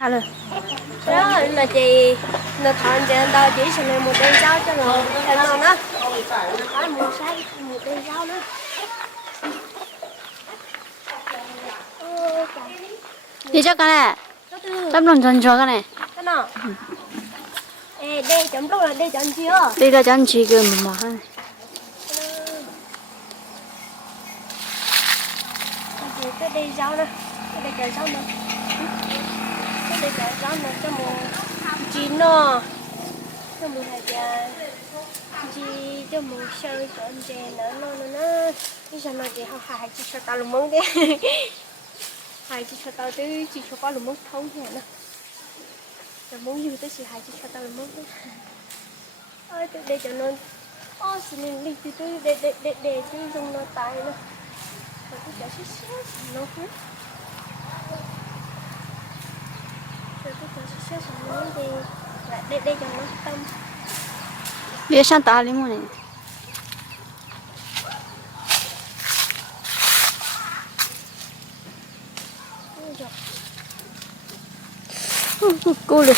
Alo. Đó là chị nó thọn chị tao chỉ xin em một cây rau cho nó em non đó có một sai một cây rau nữa. Đi cho con này. Có thứ Tấm lòng chân cho con này. cái nào ê đây chấm lúc là đây chấm chưa Đi ra chân chỉ cái mà ha. cái đây rau nữa cái đây cái rau nữa cái đây cái rau nữa cho một chín nó cho một hạt chị cho một sợi con chè nữa nó cái sao mà chị không phải chị cho tao luôn mông đấy hai chị cho tao tới chị cho có luôn mông thông thế nào là muốn gì tới chị hai chị cho tao luôn mông đấy ơi để cho nó xin mình đi từ từ để chứ dùng nó tay nó và cái chả xíu nó hết rồi cái chả xíu nó đi lại đây cho nó tâm Đi sang ta đi mua này. Cô đi.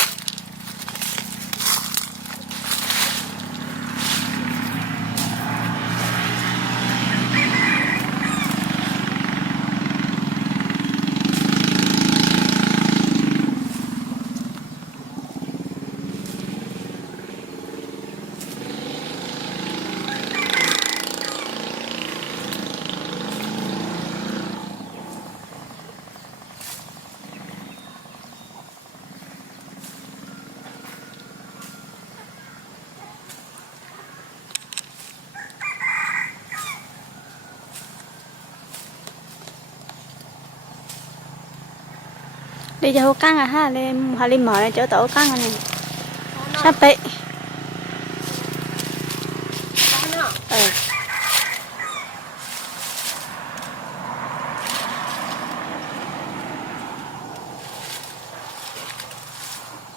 Đi cho hô căng à ha, lên hà lên mở này chỗ tổ căng này. Sắp bị. Ừ.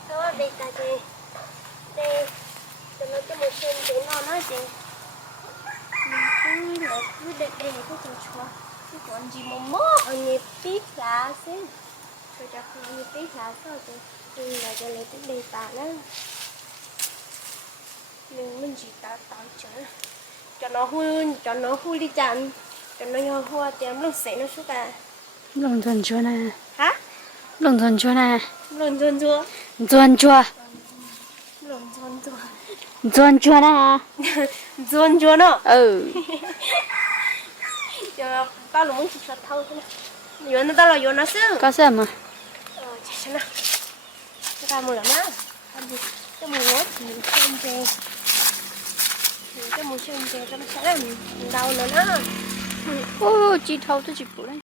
đó đây ta chị đây cho nó cái một sen để nó nói chị mình cứ để cái con chó cái con gì mà mó ở nhịp tít lá xí rồi cho con nhịp tít lá sao chị là cho lấy cái đây ta đó mình chỉ tạo cho nó hui đi chặn cho nó hoa chém lúc sẽ nó suốt à Lòng thuần chua này. hả Lòng thuần chua này. lồn chôn chua Thuần chua. lồn chôn chua Thuần chua này. chôn chua nó Ừ. cho tao là muốn chỉ sạch thôi vô nó tao là vô nó xứ Có sao mà. chỉ xem nào cái mua lắm á cái mua lót thì mình xem chè cái mua xem chè cái nó sẽ làm đau nữa đó Ô, chị thâu tôi chị phụ đấy.